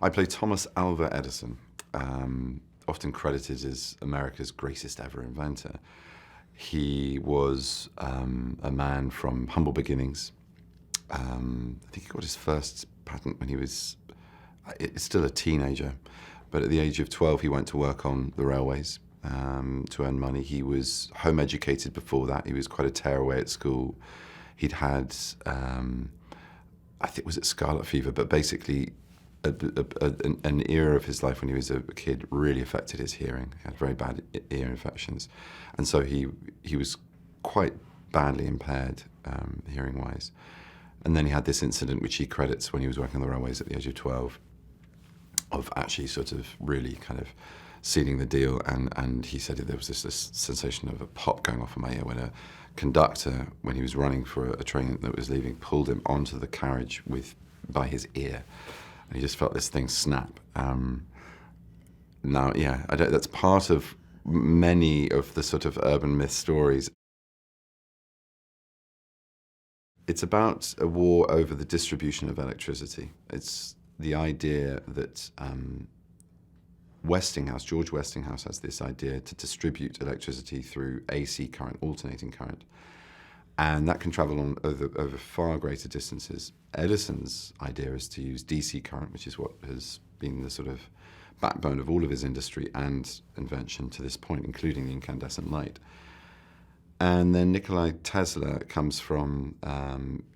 I play Thomas Alva Edison, often credited as America's greatest ever inventor. He was a man from humble beginnings. I think he got his first patent when he was still a teenager, but at the age of 12 he went to work on the railways to earn money. He was home educated before that. He was quite a tearaway at school. He'd had, I think, was it scarlet fever, but basically an era of his life when he was a kid really affected his hearing. He had very bad ear infections, and so he was quite badly impaired hearing-wise. And then he had this incident, which he credits when he was working on the railways at the age of 12, of actually sort of really kind of sealing the deal. And he said there was this sensation of a pop going off in my ear when a conductor, when he was running for a train that was leaving, pulled him onto the carriage by his ear. And he just felt this thing snap. Now, yeah, that's part of many of the sort of urban myth stories. It's about a war over the distribution of electricity. It's the idea that George Westinghouse has this idea to distribute electricity through AC current, alternating current. And that can travel on over far greater distances. Edison's idea is to use DC current, which is what has been the sort of backbone of all of his industry and invention to this point, including the incandescent light. And then Nikolai Tesla comes from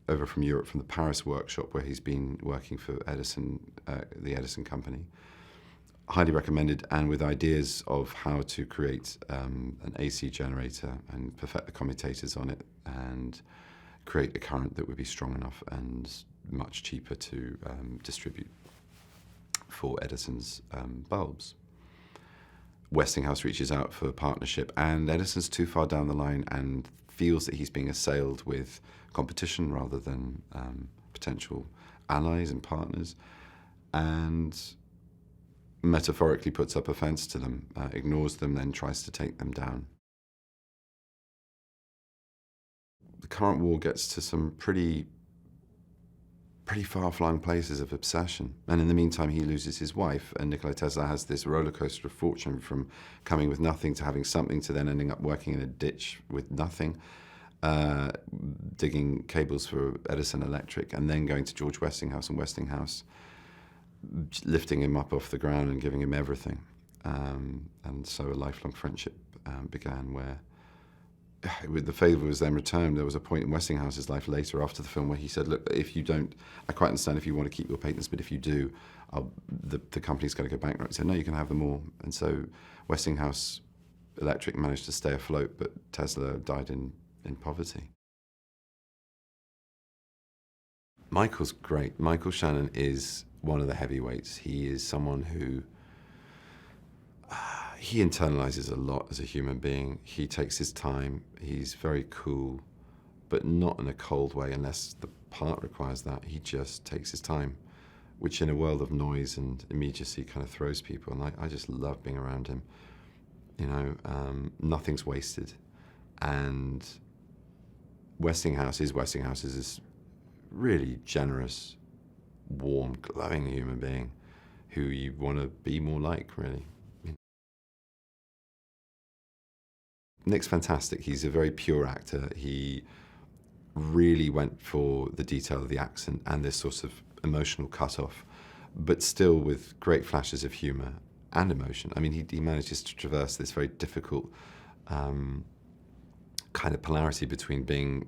over from Europe, from the Paris workshop where he's been working for Edison, the Edison company. Highly recommended, and with ideas of how to create an AC generator and perfect the commutators on it and create a current that would be strong enough and much cheaper to distribute for Edison's bulbs. Westinghouse reaches out for a partnership, and Edison's too far down the line and feels that he's being assailed with competition rather than potential allies and partners, and metaphorically puts up a fence to them, ignores them, then tries to take them down. The current war gets to some pretty far-flung places of obsession. And in the meantime, he loses his wife, and Nikolai Tesla has this roller coaster of fortune from coming with nothing to having something to then ending up working in a ditch with nothing, digging cables for Edison Electric, and then going to George Westinghouse, and Westinghouse lifting him up off the ground and giving him everything. And so a lifelong friendship began where, with the favour was then returned. There was a point in Westinghouse's life later after the film where he said, look, if you don't, I quite understand if you want to keep your patents, but if you do, the company's going to go bankrupt. He said, no, you can have them all. And so Westinghouse Electric managed to stay afloat, but Tesla died in poverty. Michael's great. Michael Shannon is one of the heavyweights. He is someone who he internalizes a lot as a human being. He takes his time. He's very cool, but not in a cold way unless the part requires that. He just takes his time, which in a world of noise and immediacy kind of throws people. And I just love being around him. You know, nothing's wasted. And Westinghouse is this really generous, warm, glowing human being who you want to be more like, really. Nick's fantastic. He's a very pure actor. He really went for the detail of the accent and this sort of emotional cut-off, but still with great flashes of humour and emotion. I mean, he manages to traverse this very difficult kind of polarity between being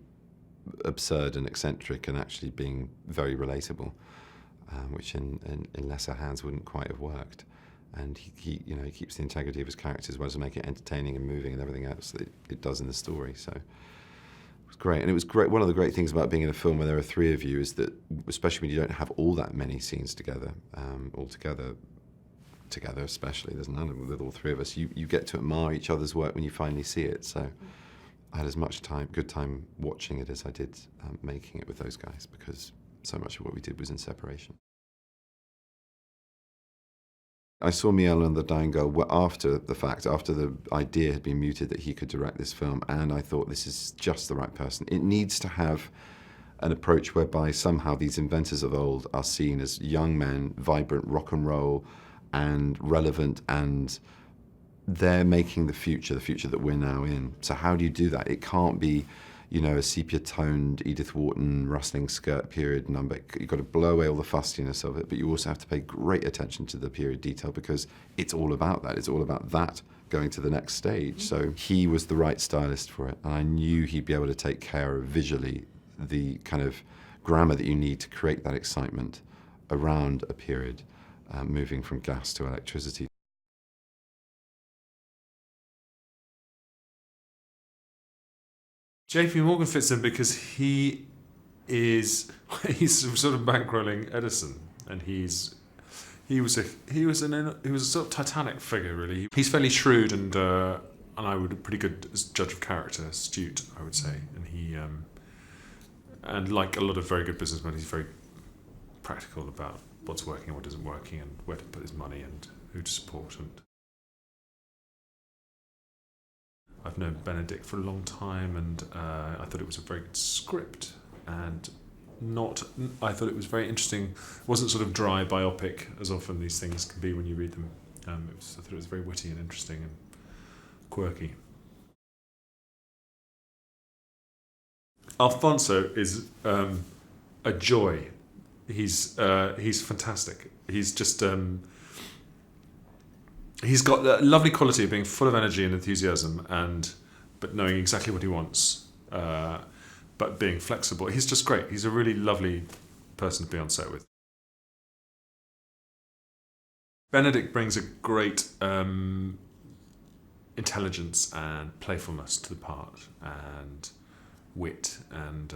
absurd and eccentric and actually being very relatable, which in lesser hands wouldn't quite have worked. And he keeps the integrity of his character as well as make it entertaining and moving and everything else that it does in the story. So it was great. And it was great. One of the great things about being in a film where there are three of you is that, especially when you don't have all that many scenes together, together especially, there's none of them with all three of us, you get to admire each other's work when you finally see it. So I had as much good time watching it as I did making it with those guys, because so much of what we did was in separation. I saw Miele and the Dying Girl after the fact, after the idea had been mooted that he could direct this film, and I thought, this is just the right person. It needs to have an approach whereby somehow these inventors of old are seen as young men, vibrant, rock and roll, and relevant, and they're making the future that we're now in. So how do you do that? It can't be, a sepia-toned Edith Wharton rustling skirt period number. You've got to blow away all the fustiness of it, but you also have to pay great attention to the period detail because it's all about that. It's all about that going to the next stage. So he was the right stylist for it, and I knew he'd be able to take care of visually the kind of grammar that you need to create that excitement around a period, moving from gas to electricity. JP Morgan fits in because he's sort of bankrolling Edison, and he was a sort of titanic figure, really. He's fairly shrewd and I would pretty good as judge of character, astute, I would say, and he and like a lot of very good businessmen, he's very practical about what's working and what isn't working, and where to put his money and who to support. And I've known Benedict for a long time, and I thought it was a very good script, and I thought it was very interesting. It wasn't sort of dry biopic, as often these things can be when you read them. I thought it was very witty and interesting and quirky. Alfonso is a joy. He's fantastic. He's just... he's got a lovely quality of being full of energy and enthusiasm, but knowing exactly what he wants, but being flexible. He's just great. He's a really lovely person to be on set with. Benedict brings a great intelligence and playfulness to the part, and wit, and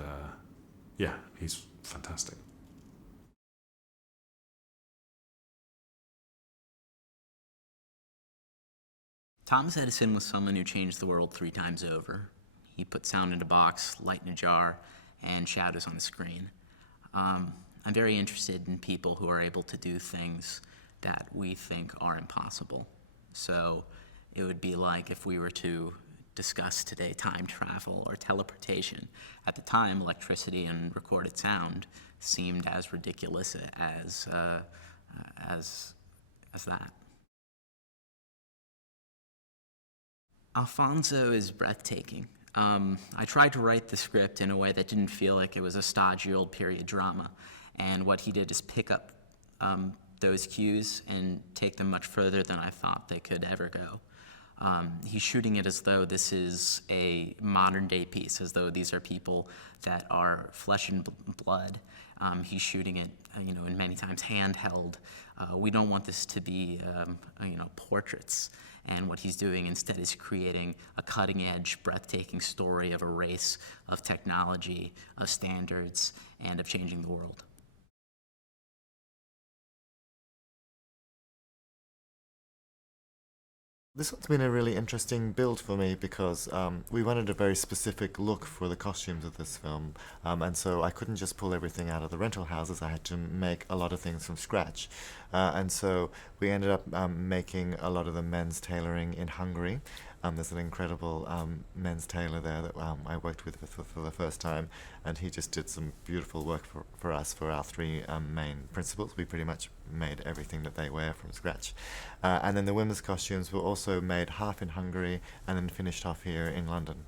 he's fantastic. Thomas Edison was someone who changed the world 3 times over. He put sound in a box, light in a jar, and shadows on the screen. I'm very interested in people who are able to do things that we think are impossible. So it would be like if we were to discuss today time travel or teleportation. At the time, electricity and recorded sound seemed as ridiculous as that. Alfonso is breathtaking. I tried to write the script in a way that didn't feel like it was a stodgy old period drama, and what he did is pick up those cues and take them much further than I thought they could ever go. He's shooting it as though this is a modern-day piece, as though these are people that are flesh and blood. He's shooting it, in many times handheld. We don't want this to be, portraits. And what he's doing instead is creating a cutting-edge, breathtaking story of a race, of technology, of standards, and of changing the world. This one's been a really interesting build for me because we wanted a very specific look for the costumes of this film, and so I couldn't just pull everything out of the rental houses. I had to make a lot of things from scratch, and so we ended up making a lot of the men's tailoring in Hungary. There's an incredible men's tailor there that I worked with for the first time, and he just did some beautiful work for us for our 3 main principals. We pretty much made everything that they wear from scratch. And then the women's costumes were also made half in Hungary and then finished off here in London.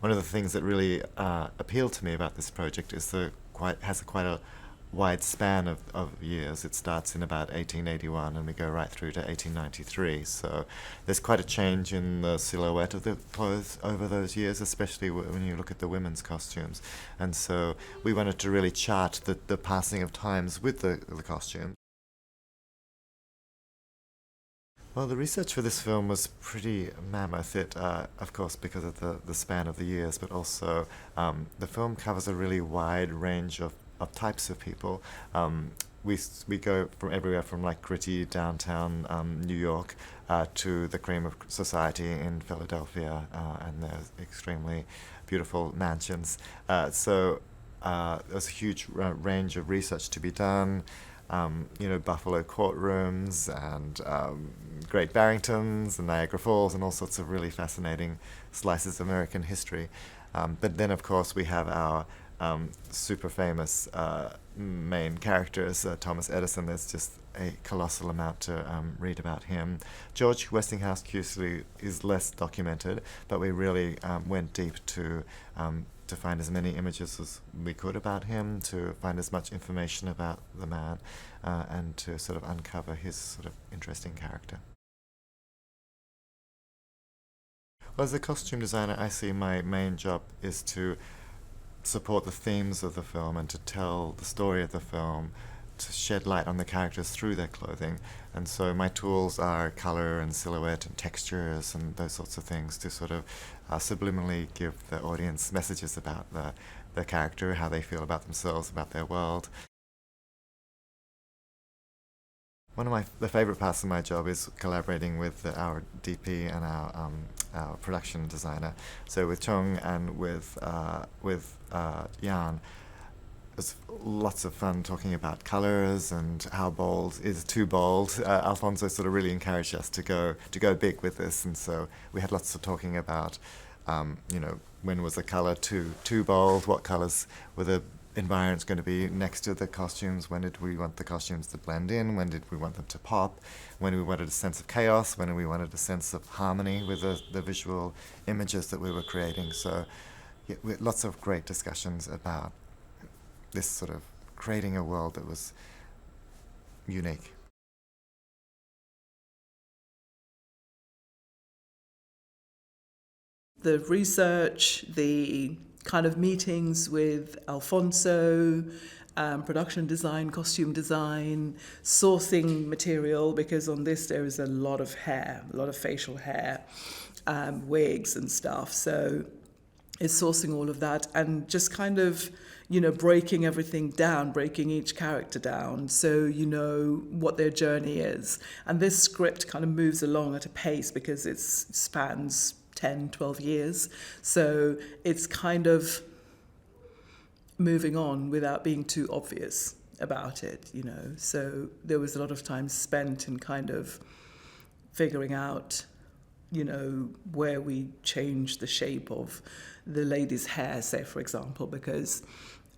One of the things that really appealed to me about this project is has quite a wide span of years. It starts in about 1881 and we go right through to 1893. So there's quite a change in the silhouette of the clothes over those years, especially when you look at the women's costumes. And so we wanted to really chart the passing of times with the costume. Well, the research for this film was pretty mammoth. It, of course, because of the span of the years, but also the film covers a really wide range of types of people. We go from everywhere from like gritty downtown New York to the cream of society in Philadelphia, and there's extremely beautiful mansions. So there's a huge range of research to be done. Buffalo courtrooms and Great Barringtons and Niagara Falls and all sorts of really fascinating slices of American history. But then, of course, we have our super famous main characters. Thomas Edison, there's just a colossal amount to read about him. George Westinghouse curiously is less documented, but we really went deep to find as many images as we could about him, to find as much information about the man, and to sort of uncover his sort of interesting character. Well, as a costume designer, I see my main job is to support the themes of the film and to tell the story of the film, to shed light on the characters through their clothing. And so my tools are color and silhouette and textures and those sorts of things to sort of subliminally give the audience messages about the character, how they feel about themselves, about their world. One of the favorite parts of my job is collaborating with our DP and our production designer. So with Chung and with Jan, it's lots of fun talking about colors and how bold is too bold. Alfonso sort of really encouraged us to go big with this, and so we had lots of talking about, when was a color too bold, what colors were the environments going to be next to the costumes, when did we want the costumes to blend in, when did we want them to pop, when we wanted a sense of chaos, when we wanted a sense of harmony with the visual images that we were creating. So yeah, we had lots of great discussions about this sort of creating a world that was unique. The research, the kind of meetings with Alfonso, production design, costume design, sourcing material, because on this there is a lot of hair, a lot of facial hair, wigs and stuff. So it's sourcing all of that and just kind of, breaking everything down, breaking each character down so you know what their journey is. And this script kind of moves along at a pace because it spans 10, 12 years. So it's kind of moving on without being too obvious about it, So there was a lot of time spent in kind of figuring out, where we change the shape of the lady's hair, say, for example, because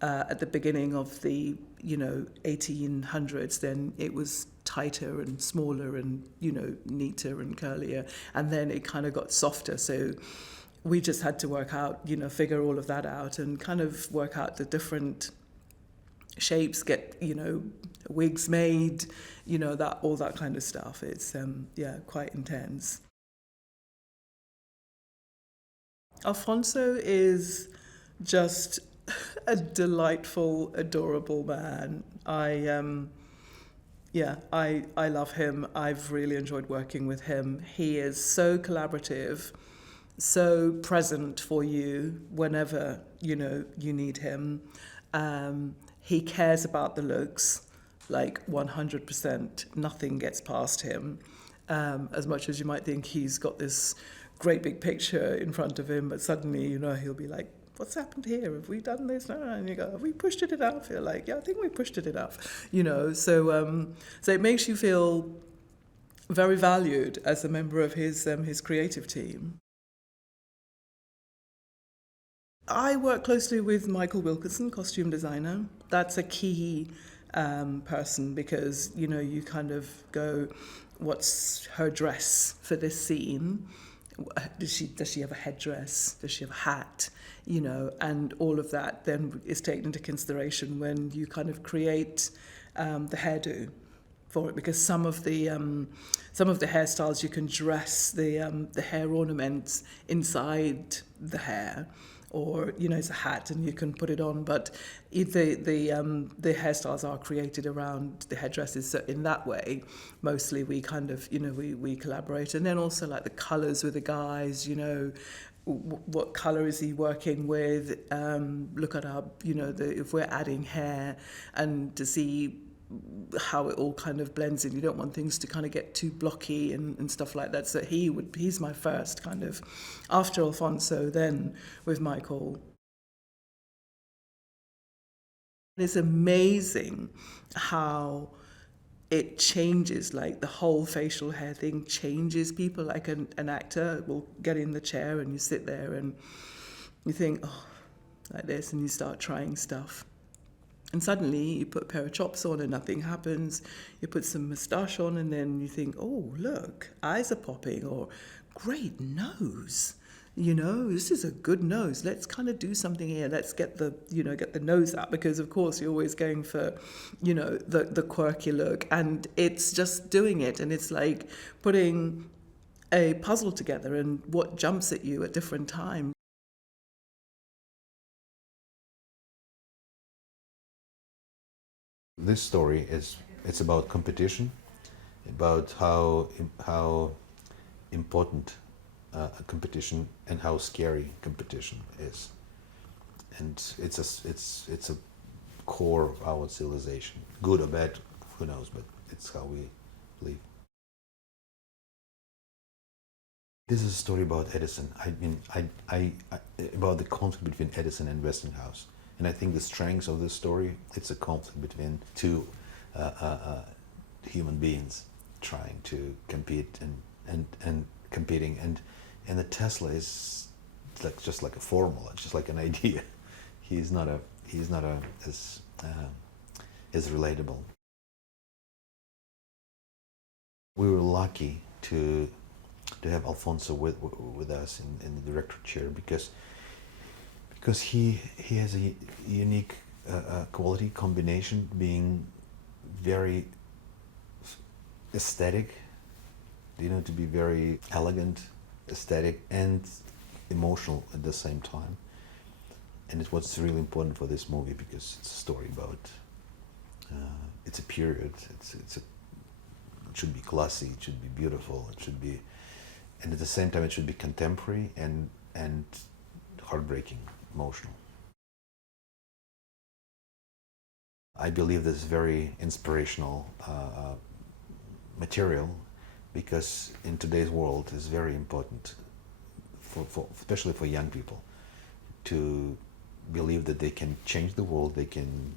at the beginning of the, 1800s, then it was tighter and smaller and, neater and curlier. And then it kind of got softer. So we just had to work out, figure all of that out and kind of work out the different shapes, get, wigs made, that all that kind of stuff. It's, quite intense. Alfonso is just a delightful, adorable man. I love him. I've really enjoyed working with him. He is so collaborative, so present for you whenever, you need him. He cares about the looks, like 100%. Nothing gets past him. As much as you might think he's got this great big picture in front of him, but suddenly, he'll be like, what's happened here? Have we done this? No. And you go, have we pushed it enough? You're like, yeah, I think we pushed it enough. So it makes you feel very valued as a member of his creative team. I work closely with Michael Wilkinson, costume designer. That's a key person because, you kind of go, what's her dress for this scene? Does she have a headdress? Does she have a hat? And all of that then is taken into consideration when you kind of create the hairdo for it, because some of the hairstyles you can dress the hair ornaments inside the hair, or it's a hat and you can put it on, but the hairstyles are created around the headdresses. So in that way, mostly we kind of we collaborate, and then also like the colours with the guys. What color is he working with? Look at our if we're adding hair, and to see how it all kind of blends in. You don't want things to kind of get too blocky and stuff like that. So he's my first kind of, after Alfonso, then with Michael. It's amazing how it changes, like the whole facial hair thing changes people. Like an actor will get in the chair and you sit there and You think, oh, like this, and you start trying stuff. And suddenly you put a pair of chops on and nothing happens. You put some moustache on and then you think, oh, look, eyes are popping, or great nose. You know, this is a good nose. Let's kind of do something here. Let's get the nose out, because of course you're always going for, the quirky look, and it's just doing it. And it's like putting a puzzle together and what jumps at you at different times. This story it's about competition, about how important a competition and how scary competition is, and it's a core of our civilization. Good or bad, who knows? But it's how we live. This is a story about Edison. About the conflict between Edison and Westinghouse. And I think the strength of this story, it's a conflict between two human beings trying to compete and competing. And the Tesla is just like a formula, just like an idea. He's not as relatable. We were lucky to have Alfonso with us in the director chair because he has a unique quality combination, being very aesthetic, to be very elegant, aesthetic, and emotional at the same time. And it's what's really important for this movie, because it's a story about, it's a period, it should be classy, it should be beautiful, it should be, and at the same time it should be contemporary and heartbreaking, emotional. I believe this is very inspirational material, because in today's world it's very important, especially for young people, to believe that they can change the world, they can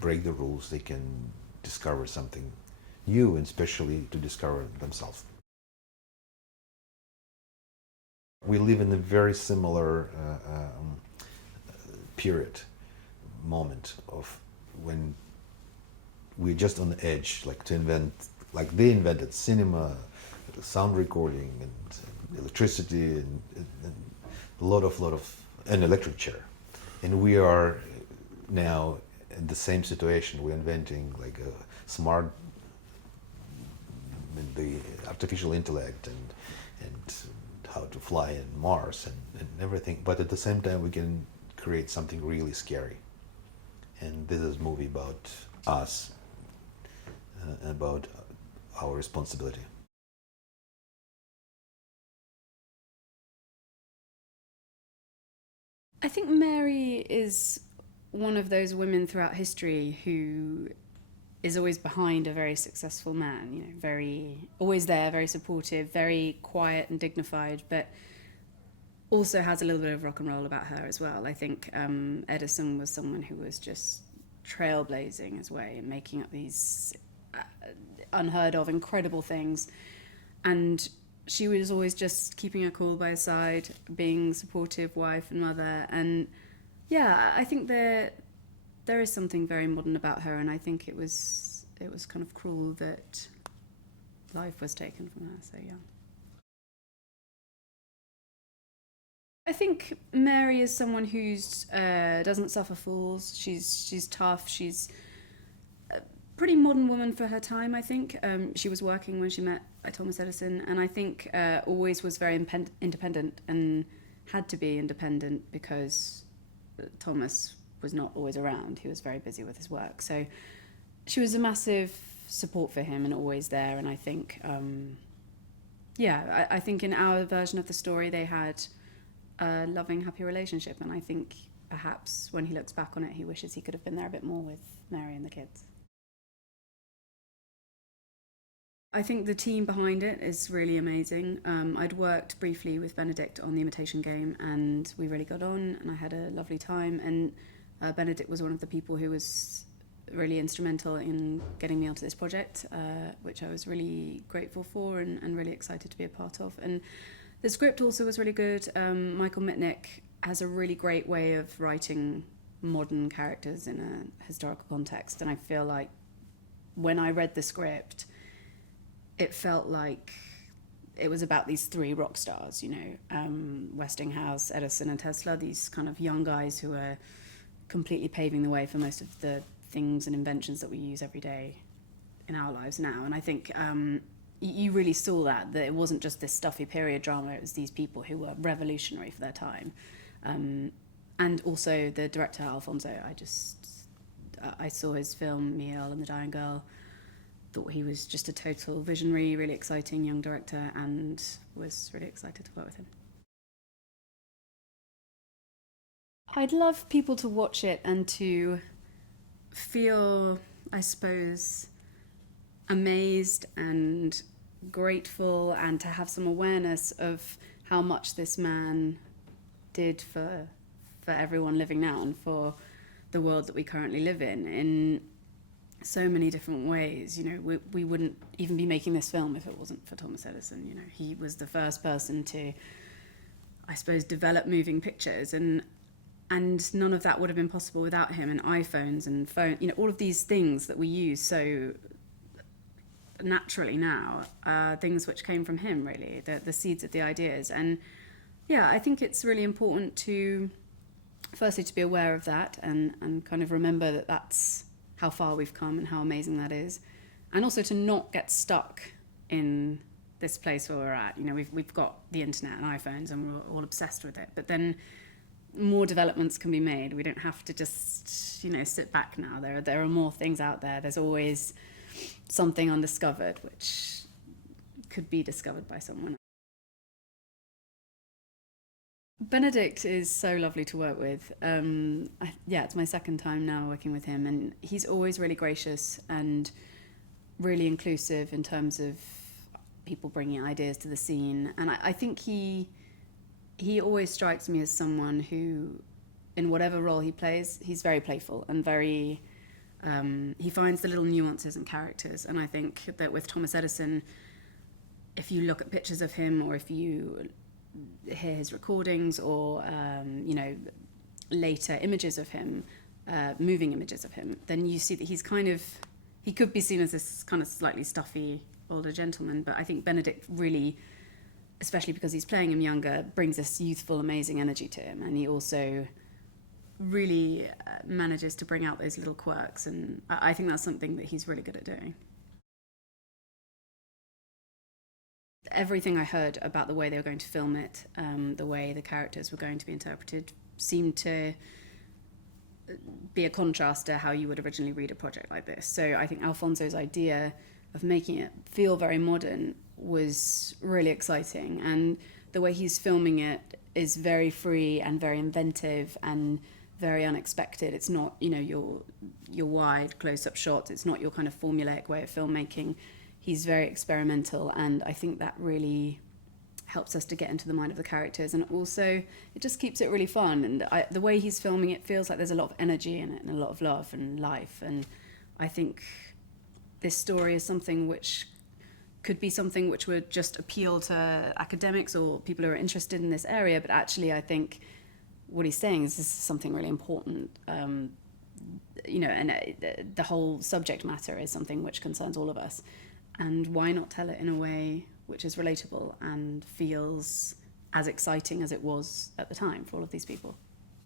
break the rules, they can discover something new, and especially to discover themselves. We live in a very similar moment of when we're just on the edge, to invent, they invented cinema, sound recording, and electricity, and a lot of an electric chair, and we are now in the same situation. We're inventing a smart, the artificial intellect, and how to fly in Mars and everything, but at the same time we can create something really scary. And this is a movie about us, about our responsibility. I think Mary is one of those women throughout history who is always behind a very successful man, very always there, very supportive, very quiet and dignified, but also has a little bit of rock and roll about her as well. I think Edison was someone who was just trailblazing his way and making up these unheard of, incredible things. And she was always just keeping her cool by his side, being supportive wife and mother. And yeah, I think there is something very modern about her, and I think it was kind of cruel that life was taken from her so young. I think Mary is someone who's doesn't suffer fools. She's tough. She's a pretty modern woman for her time, I think. She was working when she met Thomas Edison, and I think always was very independent and had to be independent because Thomas was not always around. He was very busy with his work. So she was a massive support for him and always there. And I think, I think in our version of the story, they had a loving, happy relationship. And I think perhaps when he looks back on it, he wishes he could have been there a bit more with Mary and the kids. I think the team behind it is really amazing. I'd worked briefly with Benedict on The Imitation Game, and we really got on, and I had a lovely time. And Benedict was one of the people who was really instrumental in getting me onto this project, which I was really grateful for and really excited to be a part of. And The script also was really good. Michael Mitnick has a really great way of writing modern characters in a historical context, and I feel like when I read the script, it felt like it was about these three rock stars, Westinghouse, Edison and Tesla, these kind of young guys who are completely paving the way for most of the things and inventions that we use every day in our lives now. And I think you really saw that it wasn't just this stuffy period drama, it was these people who were revolutionary for their time. And also the director, Alfonso, I saw his film, Me, Earl and the Dying Girl, thought he was just a total visionary, really exciting young director, and was really excited to work with him. I'd love people to watch it and to feel, I suppose, amazed and grateful, and to have some awareness of how much this man did for everyone living now and for the world that we currently live in so many different ways. We wouldn't even be making this film if it wasn't for Thomas Edison. He was the first person to, I suppose, develop moving pictures, and none of that would have been possible without him. And iPhones and phone, all of these things that we use so naturally now are things which came from him, really, the seeds of the ideas. And yeah, I think it's really important to, firstly, to be aware of that and kind of remember that that's how far we've come and how amazing that is. And also to not get stuck in this place where we're at. We've got the internet and iPhones and we're all obsessed with it. But then more developments can be made. We don't have to just, sit back now. There are more things out there. There's always something undiscovered which could be discovered by someone. Benedict is so lovely to work with. It's my second time now working with him, and he's always really gracious and really inclusive in terms of people bringing ideas to the scene. And I think he always strikes me as someone who, in whatever role he plays, he's very playful and very... he finds the little nuances and characters. And I think that with Thomas Edison, if you look at pictures of him, or if you hear his recordings, or later images of him, moving images of him, then you see that he could be seen as this kind of slightly stuffy older gentleman. But I think Benedict really, especially because he's playing him younger, brings this youthful, amazing energy to him. And he also really manages to bring out those little quirks, and I think that's something that he's really good at doing. Everything I heard about the way they were going to film it, the way the characters were going to be interpreted, seemed to be a contrast to how you would originally read a project like this. So I think Alfonso's idea of making it feel very modern was really exciting, and the way he's filming it is very free and very inventive and very unexpected. It's not, your wide close-up shots. It's not your kind of formulaic way of filmmaking. He's very experimental, and I think that really helps us to get into the mind of the characters, and also it just keeps it really fun. And the way he's filming it feels like there's a lot of energy in it and a lot of love and life, and I think this story is something which could be something which would just appeal to academics or people who are interested in this area, but actually I think what he's saying is this is something really important, and the whole subject matter is something which concerns all of us. And why not tell it in a way which is relatable and feels as exciting as it was at the time for all of these people?